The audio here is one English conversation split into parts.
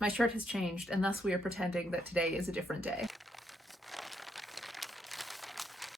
My shirt has changed, and thus we are pretending that today is a different day.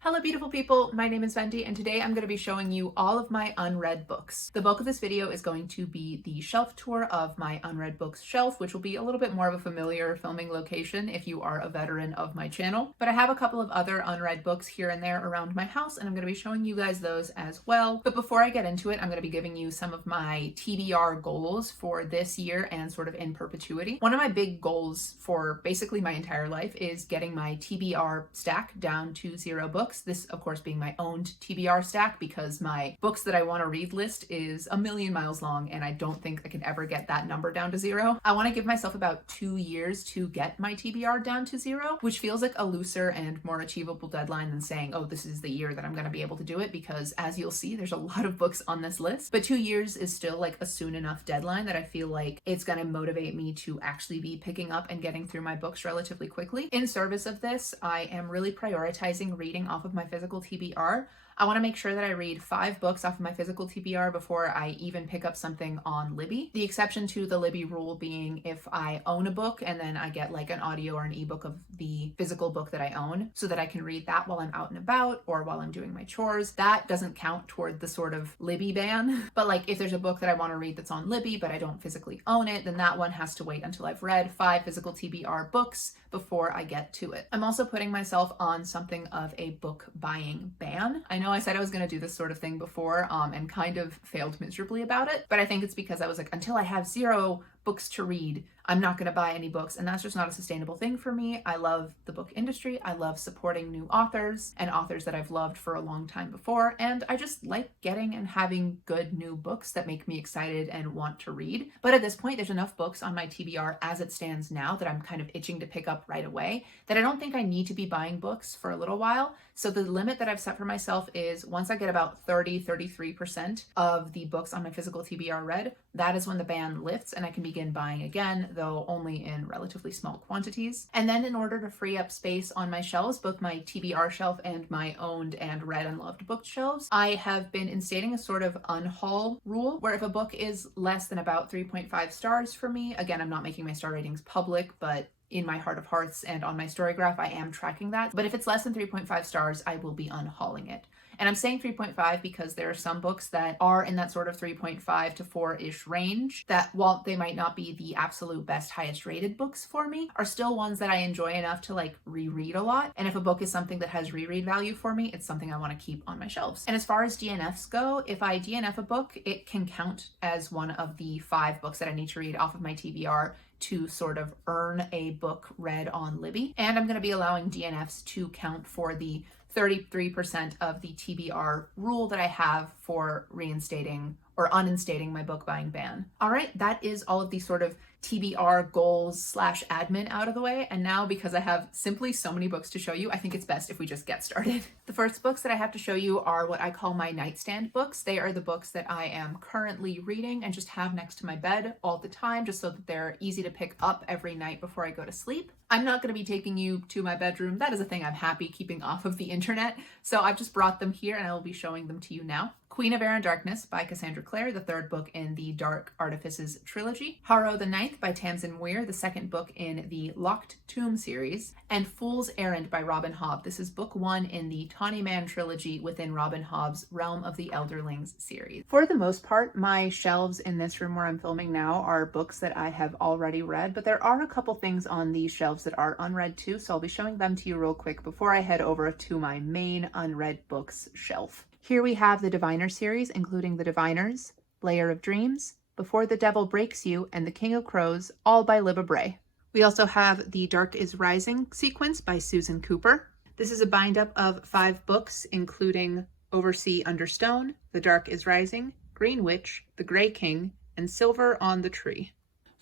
Hello beautiful people, my name is Vendi and today I'm going to be showing you all of my unread books. The bulk of this video is going to be the shelf tour of my unread books shelf, which will be a little bit more of a familiar filming location if you are a veteran of my channel. But I have a couple of other unread books here and there around my house and I'm going to be showing you guys those as well. But before I get into it, I'm going to be giving you some of my TBR goals for this year and sort of in perpetuity. One of my big goals for basically my entire life is getting my TBR stack down to 0 books. This, of course, being my owned TBR stack because my books that I want to read list is a million miles long and I don't think I can ever get that number down to 0. I want to give myself about 2 years to get my TBR down to 0, which feels like a looser and more achievable deadline than saying, oh, this is the year that I'm going to be able to do it, because as you'll see, there's a lot of books on this list. But 2 years is still like a soon enough deadline that I feel like it's going to motivate me to actually be picking up and getting through my books relatively quickly. In service of this, I am really prioritizing reading off of my physical TBR. I want to make sure that I read 5 books off of my physical TBR before I even pick up something on Libby. The exception to the Libby rule being if I own a book and then I get like an audio or an ebook of the physical book that I own so that I can read that while I'm out and about or while I'm doing my chores. That doesn't count toward the sort of Libby ban. But like if there's a book that I want to read that's on Libby but I don't physically own it, then that one has to wait until I've read 5 physical TBR books before I get to it. I'm also putting myself on something of a book buying ban. I know I said I was going to do this sort of thing before and kind of failed miserably about it, but I think it's because I was like, until I have 0 books to read, I'm not going to buy any books, and that's just not a sustainable thing for me. I love the book industry. I love supporting new authors and authors that I've loved for a long time before, and I just like getting and having good new books that make me excited and want to read. But at this point, there's enough books on my TBR as it stands now that I'm kind of itching to pick up right away that I don't think I need to be buying books for a little while. So the limit that I've set for myself is once I get about 33% of the books on my physical TBR read, that is when the ban lifts and I can begin buying again, though only in relatively small quantities. And then in order to free up space on my shelves, both my TBR shelf and my owned and read and loved bookshelves, I have been instating a sort of unhaul rule where if a book is less than about 3.5 stars for me, again, I'm not making my star ratings public, but in my heart of hearts and on my story graph, I am tracking that. But if it's less than 3.5 stars, I will be unhauling it. And I'm saying 3.5 because there are some books that are in that sort of 3.5 to 4-ish range that, while they might not be the absolute best, highest rated books for me, are still ones that I enjoy enough to like reread a lot. And if a book is something that has reread value for me, it's something I want to keep on my shelves. And as far as DNFs go, if I DNF a book, it can count as one of the 5 books that I need to read off of my TBR to sort of earn a book read on Libby. And I'm going to be allowing DNFs to count for the 33% of the TBR rule that I have for reinstating or uninstating my book buying ban. All right, that is all of the sort of TBR goals / admin out of the way. And now, because I have simply so many books to show you, I think it's best if we just get started. The first books that I have to show you are what I call my nightstand books. They are the books that I am currently reading and just have next to my bed all the time, just so that they're easy to pick up every night before I go to sleep. I'm not going to be taking you to my bedroom. That is a thing I'm happy keeping off of the internet. So I've just brought them here and I will be showing them to you now. Queen of Air and Darkness by Cassandra Clare, the 3rd book in the Dark Artifices trilogy. Harrow the Ninth by Tamsin Weir, the 2nd book in the Locked Tomb series. And Fool's Errand by Robin Hobb. This is book 1 in the Tawny Man trilogy within Robin Hobb's Realm of the Elderlings series. For the most part, my shelves in this room where I'm filming now are books that I have already read, but there are a couple things on these shelves that are unread too, so I'll be showing them to you real quick before I head over to my main unread books shelf. Here we have the Diviner series, including The Diviners, Layer of Dreams, Before the Devil Breaks You, and The King of Crows, all by Libba Bray. We also have The Dark is Rising sequence by Susan Cooper. This is a bind-up of 5 books, including Oversea Under Stone, The Dark is Rising, Green Witch, The Grey King, and Silver on the Tree.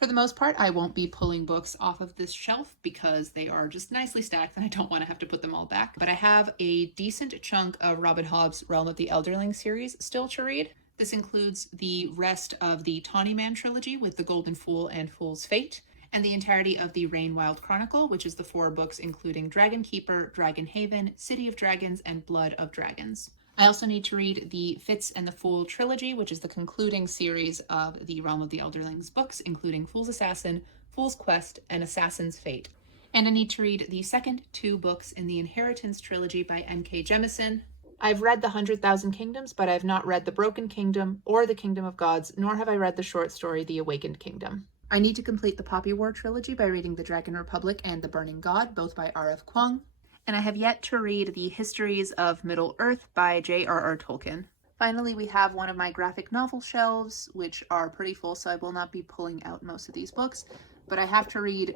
For the most part, I won't be pulling books off of this shelf because they are just nicely stacked and I don't want to have to put them all back. But I have a decent chunk of Robin Hobb's Realm of the Elderling series still to read. This includes the rest of the Tawny Man trilogy with The Golden Fool and Fool's Fate, and the entirety of the Rainwild Chronicle, which is the 4 books including Dragon Keeper, Dragon Haven, City of Dragons, and Blood of Dragons. I also need to read the Fitz and the Fool trilogy, which is the concluding series of the Realm of the Elderlings books, including Fool's Assassin, Fool's Quest, and Assassin's Fate. And I need to read the second 2 books in the Inheritance trilogy by N.K. Jemisin. I've read The 100,000 Kingdoms, but I've not read The Broken Kingdom or The Kingdom of Gods, nor have I read the short story The Awakened Kingdom. I need to complete the Poppy War trilogy by reading The Dragon Republic and The Burning God, both by R.F. Kuang. And I have yet to read The Histories of Middle-earth by J.R.R. Tolkien. Finally, we have one of my graphic novel shelves, which are pretty full, so I will not be pulling out most of these books, but I have to read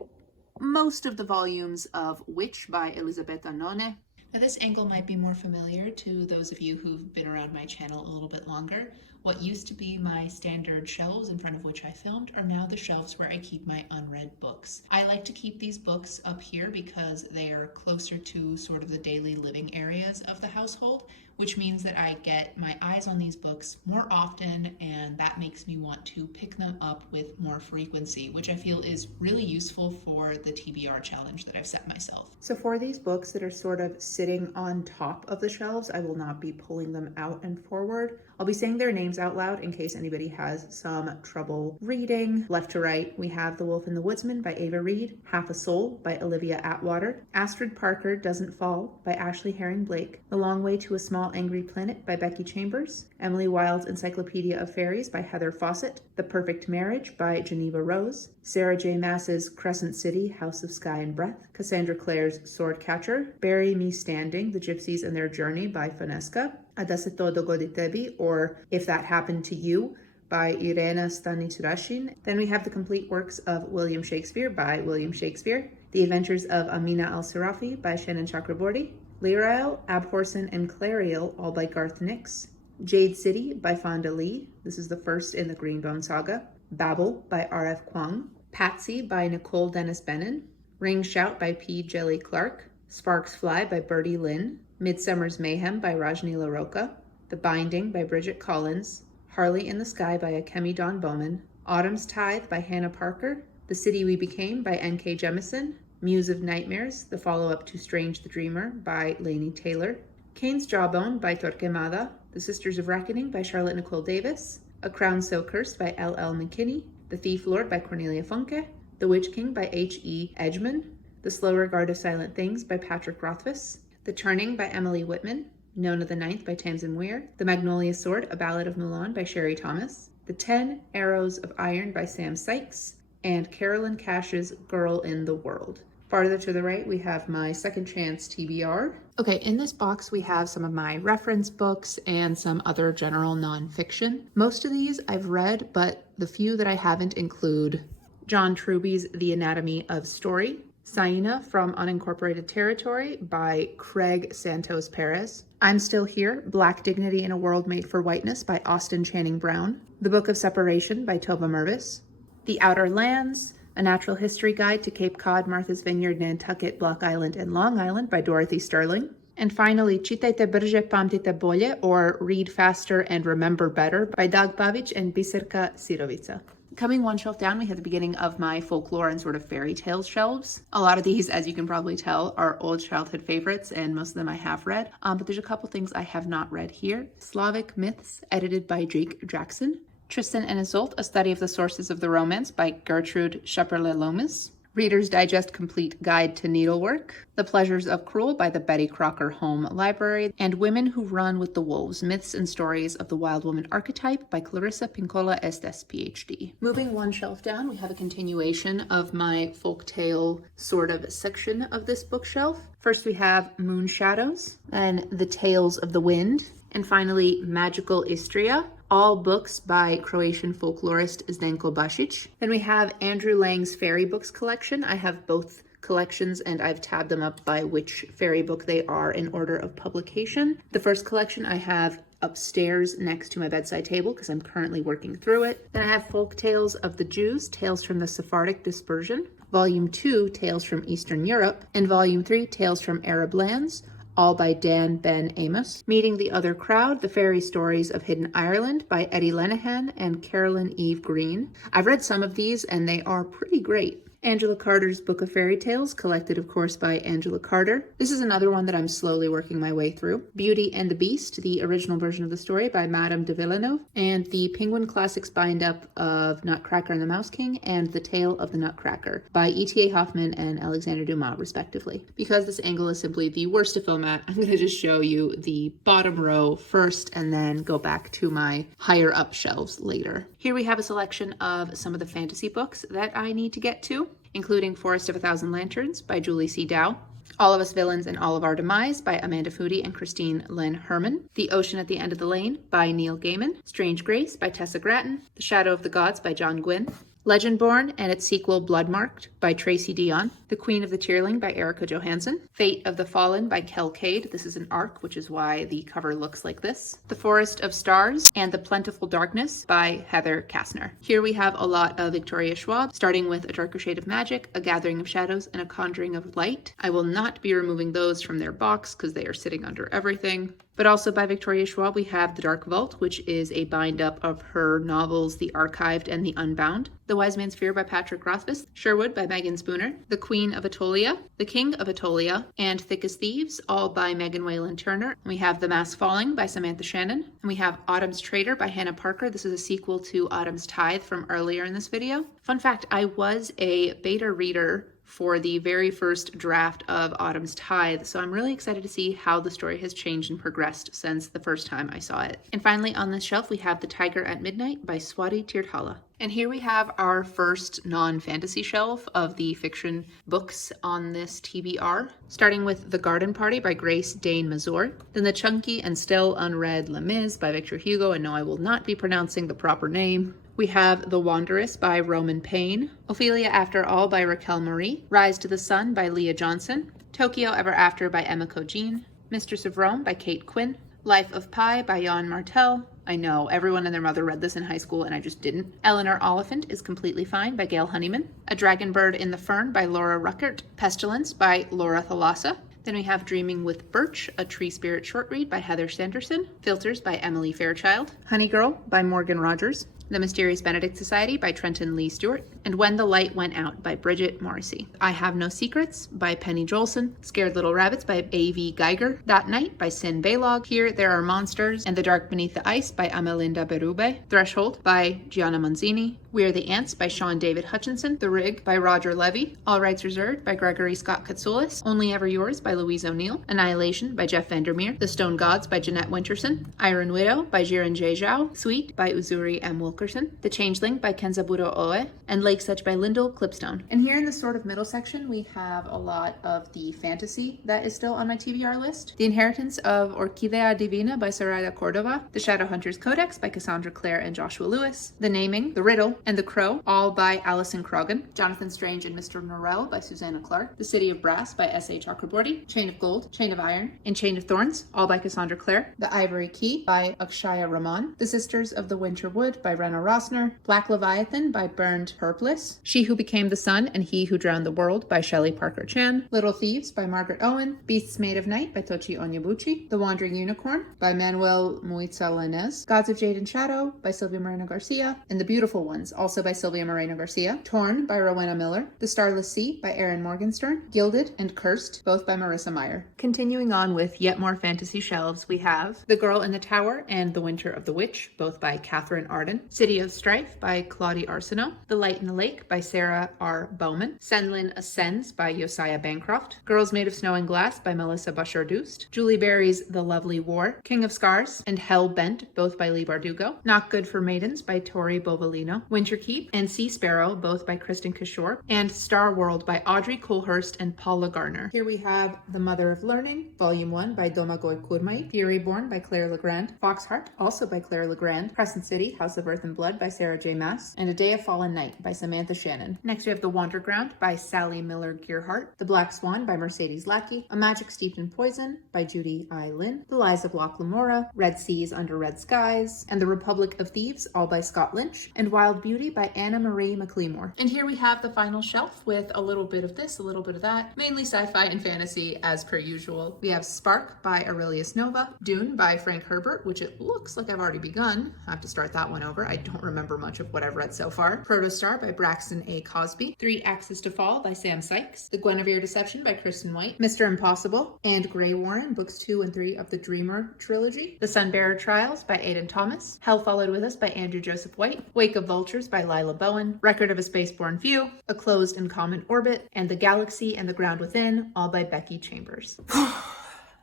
most of the volumes of Witch by Elisabetta None. Now this angle might be more familiar to those of you who've been around my channel a little bit longer. What used to be my standard shelves in front of which I filmed are now the shelves where I keep my unread books. I like to keep these books up here because they are closer to sort of the daily living areas of the household, which means that I get my eyes on these books more often, and that makes me want to pick them up with more frequency, which I feel is really useful for the TBR challenge that I've set myself. So for these books that are sort of sitting on top of the shelves, I will not be pulling them out and forward. I'll be saying their names out loud in case anybody has some trouble reading. Left to right, we have The Wolf and the Woodsman by Ava Reid, Half a Soul by Olivia Atwater, Astrid Parker Doesn't Fall by Ashley Herring Blake, The Long Way to a Small Angry Planet by Becky Chambers, Emily Wilde's Encyclopedia of Fairies by Heather Fawcett, The Perfect Marriage by Geneva Rose, Sarah J. Maas's Crescent City, House of Sky and Breath, Cassandra Clare's Swordcatcher, Bury Me Standing, The Gypsies and Their Journey by Fonesca, Adaseto Dogoditebi, or If That Happened to You by Irena Stanisrashin. Then we have the complete works of William Shakespeare by William Shakespeare, The Adventures of Amina al-Sirafi by Shannon Chakraborty, Learail, Abhorsen, and Clariel, all by Garth Nix, Jade City by Fonda Lee, this is the first in the Greenbone saga, Babel by R.F. Kuang, Patsy by Nicole Dennis Bennon, Ring Shout by P. Jelly Clark, Sparks Fly by Bertie Lynn, Midsummer's Mayhem by Rajni LaRocca, The Binding by Bridget Collins, Harley in the Sky by Akemi Dawn Bowman, Autumn's Tithe by Hannah Parker, The City We Became by N.K. Jemisin, Muse of Nightmares, the follow-up to Strange the Dreamer by Laini Taylor, Cain's Jawbone by Torquemada, The Sisters of Reckoning by Charlotte Nicole Davis, A Crown So Cursed by L.L. McKinney, The Thief Lord by Cornelia Funke, The Witch King by H.E. Edgman, The Slow Regard of Silent Things by Patrick Rothfuss, The Turning by Emily Whitman, Nona the Ninth by Tamsin Weir, The Magnolia Sword, A Ballad of Mulan by Sherry Thomas, The 10 Arrows of Iron by Sam Sykes, and Carolyn Cash's Girl in the World. Farther to the right, we have my Second Chance TBR. Okay, in this box, we have some of my reference books and some other general nonfiction. Most of these I've read, but the few that I haven't include John Truby's The Anatomy of Story, Saina from Unincorporated Territory by Craig Santos Perez, I'm Still Here, Black Dignity in a World Made for Whiteness by Austin Channing Brown, The Book of Separation by Toba Mervis, The Outer Lands, A Natural History Guide to Cape Cod, Martha's Vineyard, Nantucket, Block Island, and Long Island by Dorothy Sterling. And finally, Čitajte brže, pamtite bolje, or Read Faster and Remember Better by Dag Pavić and Biserka Sirovica. Coming one shelf down, we have the beginning of my folklore and sort of fairy tales shelves. A lot of these, as you can probably tell, are old childhood favorites, and most of them I have read. But there's a couple things I have not read here. Slavic Myths, edited by Jake Jackson. Tristan and Isolde, A Study of the Sources of the Romance by Gertrude Schepperle-Lomas. Reader's Digest Complete Guide to Needlework. The Pleasures of Cruel by the Betty Crocker Home Library. And Women Who Run with the Wolves, Myths and Stories of the Wild Woman Archetype by Clarissa Pincola Estes, PhD. Moving one shelf down, we have a continuation of my folktale sort of section of this bookshelf. First we have Moon Shadows, then The Tales of the Wind, and finally Magical Istria, all books by Croatian folklorist Zdenko Bašić. Then we have Andrew Lang's fairy books collection. I have both collections and I've tabbed them up by which fairy book they are in order of publication. The first collection I have upstairs next to my bedside table because I'm currently working through it. Then I have Folk Tales of the Jews, Tales from the Sephardic Dispersion, Volume 2, Tales from Eastern Europe, and Volume 3, Tales from Arab Lands, all by Dan Ben Amos. Meeting the Other Crowd, The Fairy Stories of Hidden Ireland by Eddie Lenihan and Carolyn Eve Green. I've read some of these and they are pretty great. Angela Carter's Book of Fairy Tales, collected of course by Angela Carter. This is another one that I'm slowly working my way through. Beauty and the Beast, the original version of the story by Madame de Villeneuve, and the Penguin Classics bind-up of Nutcracker and the Mouse King and The Tale of the Nutcracker by E.T.A. Hoffman and Alexander Dumas, respectively. Because this angle is simply the worst to film at, I'm going to just show you the bottom row first and then go back to my higher up shelves later. Here we have a selection of some of the fantasy books that I need to get to, including Forest of a Thousand Lanterns by Julie C. Dow, All of Us Villains and All of Our Demise by Amanda Foody and Christine Lynn Herman, The Ocean at the End of the Lane by Neil Gaiman, Strange Grace by Tessa Gratton, The Shadow of the Gods by John Gwynne, Legendborn and its sequel Bloodmarked by Tracy Dion, The Queen of the Tierling by Erica Johansson, Fate of the Fallen by Kel Cade. This is an arc, which is why the cover looks like this. The Forest of Stars and The Plentiful Darkness by Heather Kastner. Here we have a lot of Victoria Schwab, starting with A Darker Shade of Magic, A Gathering of Shadows, and A Conjuring of Light. I will not be removing those from their box because they are sitting under everything. But also by Victoria Schwab, we have The Dark Vault, which is a bind-up of her novels, The Archived and The Unbound. The Wise Man's Fear by Patrick Rothfuss, Sherwood by Megan Spooner, The Queen of Atolia, The King of Atolia, and Thick as Thieves, all by Megan Whalen Turner. We have The Mask Falling by Samantha Shannon, and we have Autumn's Traitor by Hannah Parker. This is a sequel to Autumn's Tithe from earlier in this video. Fun fact, I was a beta reader for the very first draft of Autumn's Tithe, so I'm really excited to see how the story has changed and progressed since the first time I saw it. And finally on this shelf we have The Tiger at Midnight by Swati Tirthala. And here we have our first non-fantasy shelf of the fiction books on this TBR, starting with The Garden Party by Grace Dane Mazur, then the chunky and still unread Les Mis by Victor Hugo, and no, I will not be pronouncing the proper name. We have The Wanderess by Roman Payne, Ophelia After All by Raquel Marie, Rise to the Sun by Leah Johnson, Tokyo Ever After by Emma Cogine, Mistress of Rome by Kate Quinn, Life of Pi by Jan Martel. I know, everyone and their mother read this in high school and I just didn't. Eleanor Oliphant is Completely Fine by Gail Honeyman, A Dragon Bird in the Fern by Laura Ruckert, Pestilence by Laura Thalassa. Then we have Dreaming with Birch, a Tree Spirit short read by Heather Sanderson, Filters by Emily Fairchild, Honey Girl by Morgan Rogers, The Mysterious Benedict Society by Trenton Lee Stewart, and When the Light Went Out by Bridget Morrissey. I Have No Secrets by Penny Jolson, Scared Little Rabbits by A.V. Geiger, That Night by Sin Baylog, Here There Are Monsters, and The Dark Beneath the Ice by Amelinda Berube, Threshold by Gianna Manzini, We Are the Ants by Sean David Hutchinson, The Rig by Roger Levy, All Rights Reserved by Gregory Scott Katsoulis, Only Ever Yours by Louise O'Neill, Annihilation by Jeff Vandermeer, The Stone Gods by Jeanette Winterson, Iron Widow by Jiren J. Zhao, Sweet by Uzuri M. Wilkerson, The Changeling by Kenzaburo Oe, and Lake Such by Lyndall Clipstone. And here in the sort of middle section, we have a lot of the fantasy that is still on my TBR list. The Inheritance of Orquídea Divina by Saraya Cordova, The Shadowhunters Codex by Cassandra Clare and Joshua Lewis, The Naming, The Riddle, and The Crow, all by Alison Croghan, Jonathan Strange and Mr. Norrell by Susanna Clark, The City of Brass by S.A. Chakraborty, Chain of Gold, Chain of Iron, and Chain of Thorns, all by Cassandra Clare, The Ivory Key by Akshaya Raman, The Sisters of the Winter Wood by Rena Rossner, Black Leviathan by Bernd Herplis, She Who Became the Sun and He Who Drowned the World by Shelley Parker Chan, Little Thieves by Margaret Owen, Beasts Made of Night by Tochi Onyebuchi, The Wandering Unicorn by Manuel Muitza-Lanez, Gods of Jade and Shadow by Sylvia Moreno Garcia, and The Beautiful Ones, also by Sylvia Moreno Garcia, Torn by Rowena Miller, The Starless Sea by Erin Morgenstern, Gilded and Cursed, both by Marissa Meyer. Continuing on with yet more fantasy shelves, we have The Girl in the Tower and The Winter of the Witch, both by Catherine Arden, City of Strife by Claudie Arsenault, The Light in the Lake by Sarah R. Bowman, Senlin Ascends by Josiah Bancroft, Girls Made of Snow and Glass by Melissa Bouchard-Doost, Julie Berry's The Lovely War, King of Scars, and Hell Bent, both by Leigh Bardugo, Not Good for Maidens by Tori Bovalino, Winter Keep and Sea Sparrow, both by Kristen Kishore, and Star World by Audrey Coulhurst and Paula Garner. Here we have The Mother of Learning, Volume 1 by Domagoj Kurmai, Fury Born by Claire Legrand, Foxheart, also by Claire Legrand, Crescent City, House of Earth and Blood by Sarah J. Maas, and A Day of Fallen Night by Samantha Shannon. Next we have The Wanderground by Sally Miller Gearhart, The Black Swan by Mercedes Lackey, A Magic Steeped in Poison by Judy I. Lynn, The Lies of Locke Lamora, Red Seas Under Red Skies, and The Republic of Thieves, all by Scott Lynch, and Wild Beauty by Anna Marie McLemore. And here we have the final shelf with a little bit of this, a little bit of that, mainly sci-fi and fantasy as per usual. We have Spark by Aurelius Nova, Dune by Frank Herbert, which it looks like I've already begun. I have to start that one over. I don't remember much of what I've read so far. Protostar by Braxton A. Cosby. Three Axes to Fall by Sam Sykes. The Guinevere Deception by Kristen White. Mr. Impossible and Grey Warren, books 2 and 3 of the Dreamer trilogy. The Sunbearer Trials by Aidan Thomas. Hell Followed With Us by Andrew Joseph White. Wake of Vultures by Lila Bowen. Record of a Spaceborne Few. A Closed and Common Orbit. And The Galaxy and the Ground Within, all by Becky Chambers.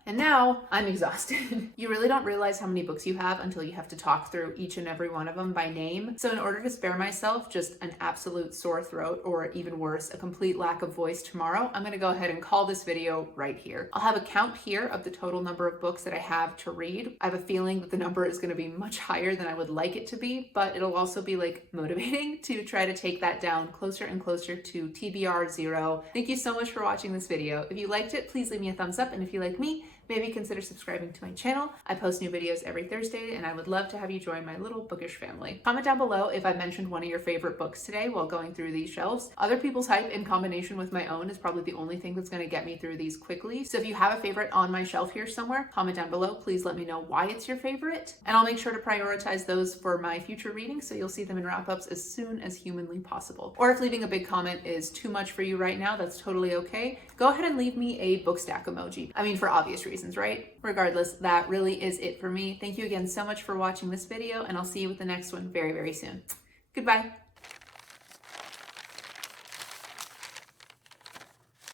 And now I'm exhausted. You really don't realize how many books you have until you have to talk through each and every one of them by name. So in order to spare myself just an absolute sore throat, or even worse, a complete lack of voice tomorrow, I'm gonna go ahead and call this video right here. I'll have a count here of the total number of books that I have to read. I have a feeling that the number is gonna be much higher than I would like it to be, but it'll also be like motivating to try to take that down closer and closer to TBR 0. Thank you so much for watching this video. If you liked it, please leave me a thumbs up, and if you like me, maybe consider subscribing to my channel. I post new videos every Thursday, and I would love to have you join my little bookish family. Comment down below if I mentioned one of your favorite books today while going through these shelves. Other people's hype in combination with my own is probably the only thing that's gonna get me through these quickly. So if you have a favorite on my shelf here somewhere, comment down below. Please let me know why it's your favorite, and I'll make sure to prioritize those for my future readings, so you'll see them in wrap-ups as soon as humanly possible. Or if leaving a big comment is too much for you right now, that's totally okay. Go ahead and leave me a book stack emoji. I mean, for obvious reasons, right? Regardless, that really is it for me. Thank you again so much for watching this video, and I'll see you with the next one very, very soon. Goodbye.